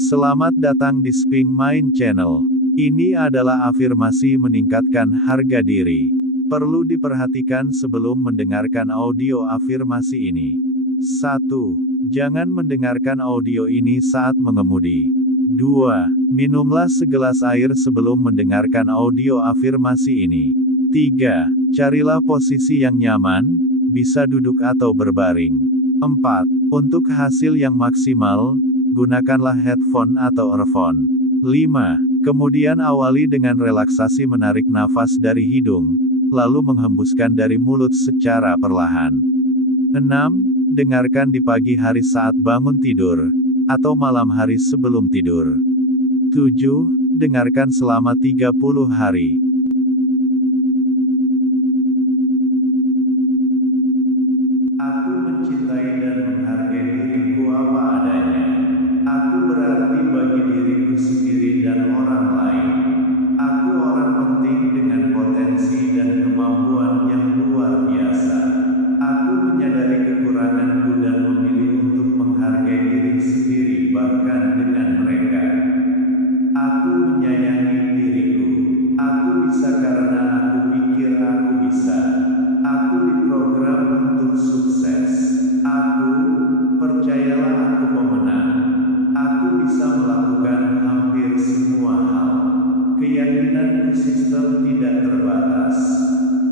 Selamat datang di Sping Mind Channel. Ini adalah afirmasi meningkatkan harga diri. Perlu diperhatikan sebelum mendengarkan audio afirmasi ini. 1. Jangan mendengarkan audio ini saat mengemudi. 2. Minumlah segelas air sebelum mendengarkan audio afirmasi ini. 3. Carilah posisi yang nyaman, bisa duduk atau berbaring. 4. Untuk hasil yang maksimal, gunakanlah headphone atau earphone. 5. Kemudian awali dengan relaksasi menarik nafas dari hidung, lalu menghembuskan dari mulut secara perlahan. 6. Dengarkan di pagi hari saat bangun tidur, atau malam hari sebelum tidur. 7. Dengarkan selama 30 hari. Aku mencintai dan menghargai diriku apa adanya. Aku berarti bagi diriku sendiri dan orang lain. Aku orang penting dengan potensi dan kemampuan yang luar biasa. Aku menyadari kekuranganku dan memilih untuk menghargai diri sendiri bahkan dengan mereka. Aku menyayangi diriku. Aku bisa karena aku pikir aku bisa. Aku diprogram untuk sukses. Percayalah aku pemenang. Aku bisa melakukan hampir semua hal. Keyakinanku sistem tidak terbatas.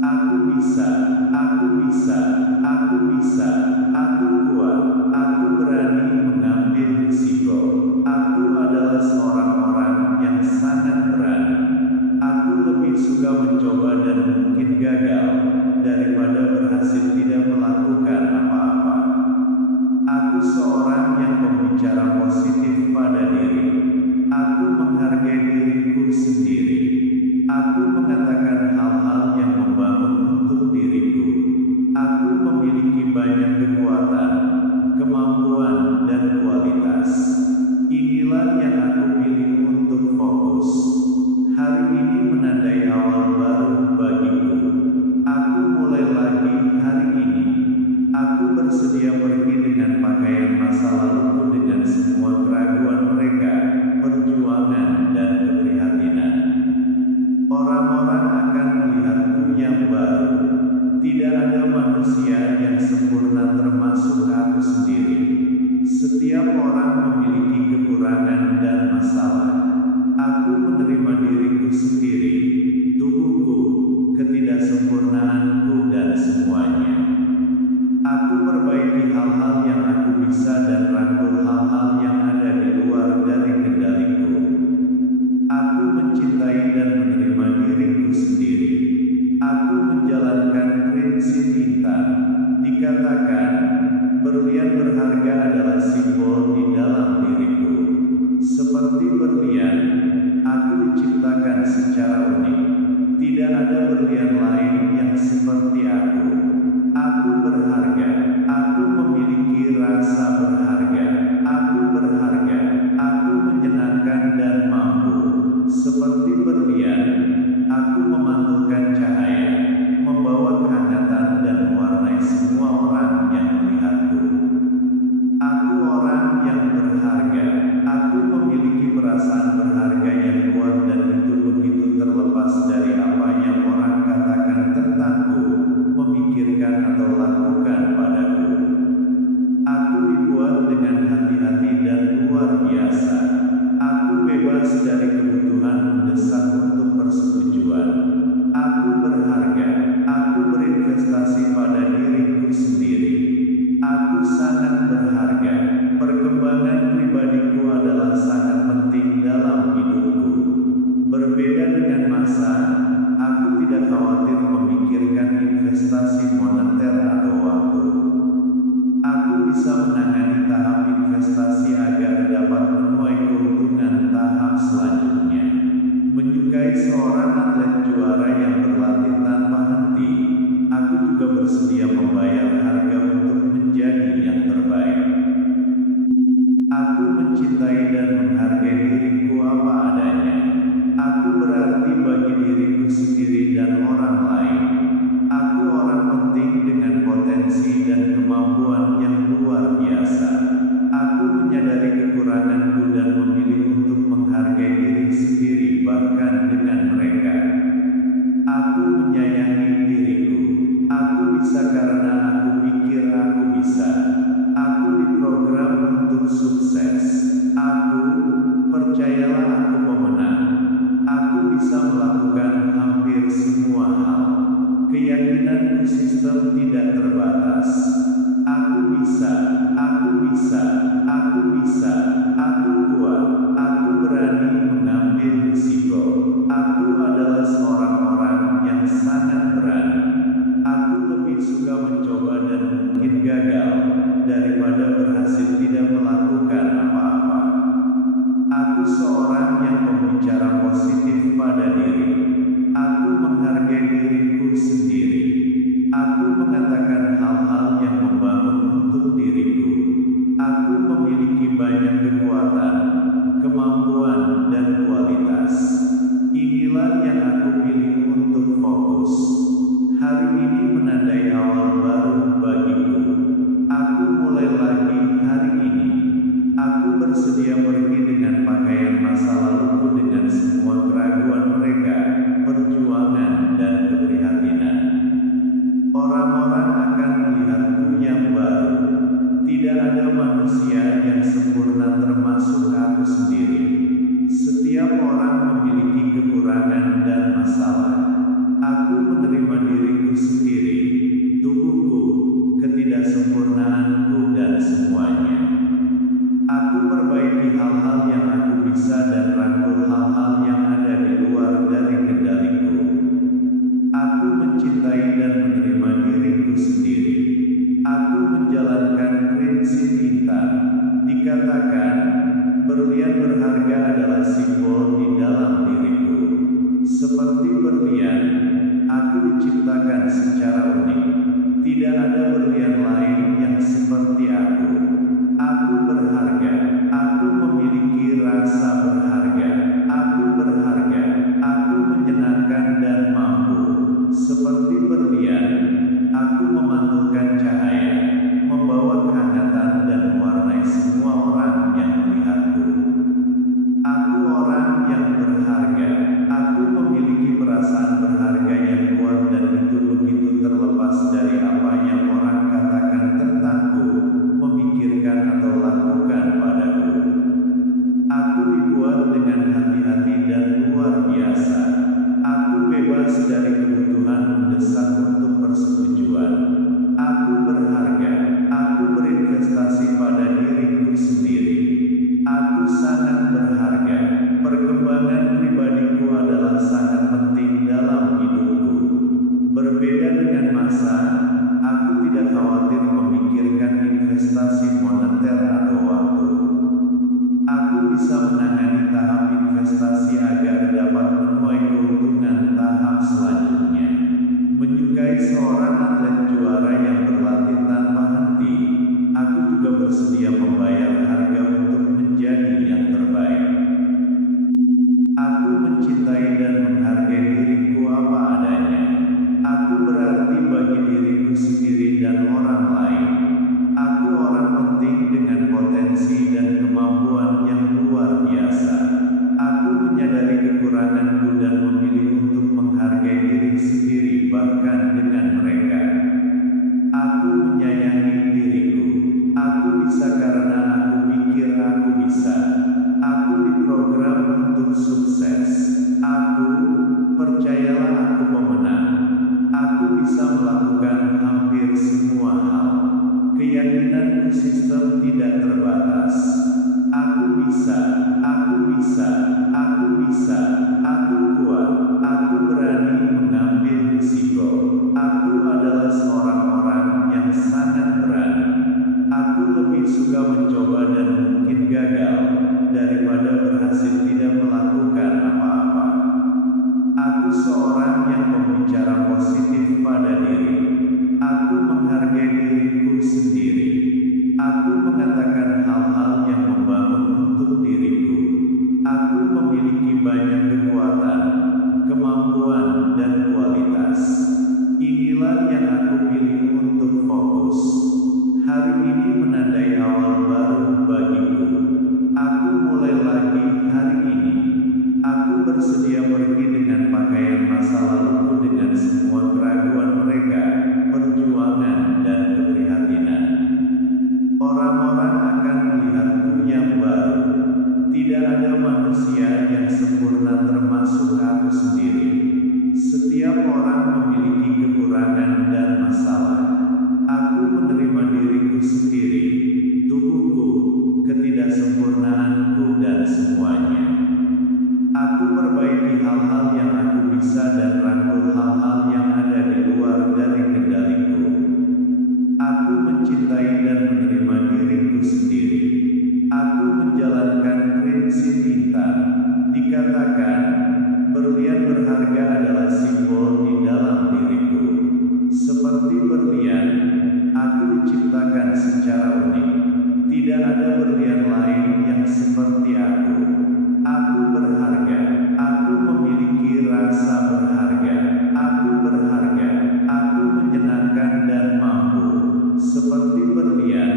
Aku bisa, aku bisa, aku bisa, aku kuat, aku berani mengambil risiko. Aku adalah seorang orang yang sangat berani. Aku lebih suka mencoba dan mungkin gagal, daripada berhasil tidak melakukan apa-apa. Aku seorang yang pembicara positif pada diri. Aku menghargai diriku sendiri. Aku mengatakan hal-hal yang membangun untuk diriku. Aku memiliki banyak kekuatan, kemampuan, dan kualitas. Inilah yang aku pilih untuk fokus. Hari ini menandai awal baru bagiku. Aku mulai lagi hari ini. Aku bersedia pergi dengan pakaian masa laluku dengan semua keraguan mereka, perjuangan, dan keprihatinan. Orang-orang akan melihatku yang baru. Tidak ada manusia yang sempurna termasuk aku sendiri. Setiap orang memiliki kekurangan dan masalah. Aku menerima diriku sendiri, tubuhku, ketidaksempurnaanku dan semuanya. Aku perbaiki hal-hal yang aku bisa dan rangkul hal-hal yang ada di luar dari kendaliku. Aku mencintai dan menerima diriku sendiri. Aku menjalankan prinsip intan. Dikatakan, berlian berharga adalah simbol di dalam diriku. Seperti berlian, aku diciptakan secara unik. Tidak ada berlian lain yang seperti aku. Aku berharga. Aku memiliki rasa berharga. Aku berharga. Aku menyenangkan dan mampu. Seperti berlian, aku memantulkan cahaya, membawa kehangatan dan mewarnai semua orang yang melihatku. Aku orang yang berharga. Aku memiliki perasaan berharga yang kuat dan itu begitu terlepas dari apa yang orang katakan tentangku, memikirkan atau lakukan padaku. Aku dibuat dengan hati-hati dan luar biasa. Aku bebas dari kebutuhan mendesak untuk persetujuan. Aku berharga. Aku berinvestasi pada diriku sendiri. Aku sangat berharga. Perkembangan pribadiku adalah sangat penting dalam hidupku. Berbeda dengan masa, aku tidak khawatir memikirkan investasi moneter atau waktu. Aku bisa menangani tahap investasi agar dapat menuai keuntungan tahap selanjutnya. Menyukai seorang atlet juara yang berlatih tanpa henti, aku juga bersedia membayar harga untuk menjadi yang terbaik. Aku mencintai dan menghargai diriku apa adanya. Aku berarti bagi diriku sendiri dan orang lain. Aku orang penting dengan potensi dan kemampuan yang luar biasa. Aku menyadari kekuranganku dan memiliki Aku, percayalah aku pemenang. Aku bisa melakukan hampir semua hal. Keyakinanku sistem tidak terbatas. Aku bisa, aku bisa, aku bisa, aku kuat, aku berani mengambil risiko. Aku adalah seorang orang yang sangat berani. Aku lebih suka mencoba dan mungkin gagal, daripada berhasil tidak melakukan apa-apa. Aku seorang yang pembicara positif pada diri. Aku menghargai diriku sendiri. Aku mengatakan hal-hal yang membangun untuk diriku. Aku memiliki banyak kekuatan, kemampuan, dan kualitas. Inilah yang aku pilih untuk fokus. Hari ini menandai awal baru bagiku. Aku mulai lagi hari ini. Aku bersedia pergi dengan pakaian masa laluku dengan semua keraguan mereka, perjuangan, dan keprihatinan. Orang-orang akan melihatku yang baru. Tidak ada manusia yang sempurna termasuk aku sendiri. Setiap orang memiliki kekurangan dan masalah. Aku menerima diriku sendiri, tubuhku, ketidaksempurnaanku, dan semuanya. Aku perbaiki hal-hal yang aku bisa dan rangkul hal-hal yang ada di luar dari kendaliku. Aku mencintai dan menerima diriku sendiri. Aku menjalankan prinsip intan. Dikatakan, berlian berharga adalah simbol di dalam diriku. Seperti berlian, aku diciptakan secara unik. Tidak ada berlian lain yang seperti aku. Aku berharga. Aku memiliki rasa berharga. Aku berharga. Aku menyenangkan dan mampu. Seperti berlian, aku memantulkan cahaya, membawa kehangatan dan mewarnai semua orang yang melihatku. Aku orang yang berharga. Aku memiliki perasaan berharga yang kuat dan itu begitu terlepas dari apa yang orang katakan tentangku, memikirkan atau lakukan padaku. Aku dibuat dengan hati-hati dan luar biasa. Aku bebas dari kebutuhan mendesak untuk persetujuan. Aku berharga. Aku berinvestasi pada diriku sendiri. Aku sangat berharga. Perkembangan pribadiku adalah sangat penting dalam hidupku. Berbeda dengan masa, aku tidak khawatir memikirkan investasi moneter atau waktu. Aku bisa menangani tahap investasi agar dapat menuai keuntungan tahap selanjutnya. Menyukai seorang atlet juara yang berlatih tanpa henti, aku juga bersedia membayar harga untuk menjadi yang terbaik. Aku mencintai dan menghargai diriku apa adanya. Aku berarti bagi diriku sendiri dan orang lain. Aku orang penting dengan potensi dan kemampuan yang luar biasa. Aku menyadari kekuranganku dan memilih untuk menghargai diri sendiri bahkan dengan mereka. Aku menyayangi diriku. Aku bisa karena aku pikir aku bisa. Aku diprogram untuk sukses. Aku, percayalah aku pemenang. Aku bisa melakukan hampir semua hal. Keyakinanku sistem tidak terbatas. Aku bisa, aku bisa, aku bisa, aku kuat, aku berani mengambil risiko. Aku adalah seorang orang yang sangat berani. Aku lebih suka mencoba dan mungkin gagal, daripada berhasil tidak melakukan apa-apa. Aku seorang yang pembicara positif pada diri. Aku menghargai diriku sendiri. Aku mengatakan hal-hal yang membangun untuk diriku. Aku memiliki banyak kekuatan, kemampuan, dan kualitas. Inilah yang aku pilih untuk fokus. Hari ini menandai awal baru bagi ada manusia yang sempurna termasuk aku sendiri. Setiap orang memiliki kekurangan dan masalah. Aku menerima diriku sendiri, tubuhku, ketidaksempurnaanku dan semuanya. Aku perbaiki hal-hal yang aku bisa dan rangkul hal-hal yang ada di luar dari kendaliku. Aku mencintai dan menerima diriku sendiri. Aku menjalankan prinsip intan. Dikatakan, berlian berharga adalah simbol di dalam diriku. Seperti berlian, aku diciptakan secara unik. Tidak ada berlian lain yang seperti aku. Aku berharga. Aku memiliki rasa berharga. Aku berharga. Aku menyenangkan dan mampu. Seperti berlian,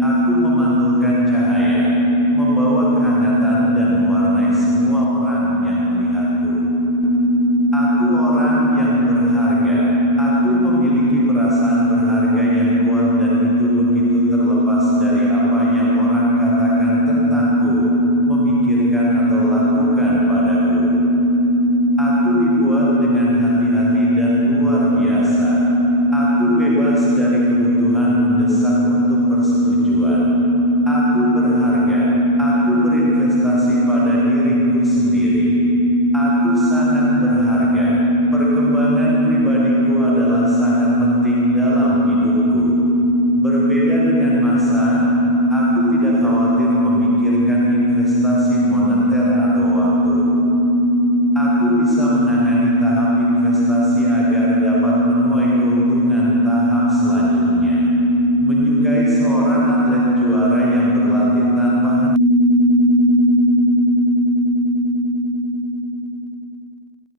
aku memantulkan cahaya, membawa kehangatan dan mewarnai semua orang yang melihatku. Aku orang yang berharga. Aku memiliki perasaan berharga yang kuat dan itu begitu terlepas dari apa yang orang katakan tentangku, memikirkan atau lakukan padaku. Aku dibuat dengan hati-hati dan luar biasa. Aku bebas dari kebutuhan mendesak untuk persetujuan. Aku berharga. Aku berinvestasi pada diriku sendiri. Aku sangat berharga. Perkembangan pribadiku adalah sangat penting dalam hidupku. Berbeda dengan masa, aku tidak khawatir memikirkan investasi moneter atau waktu. Aku bisa menangani tahap investasi agar dapat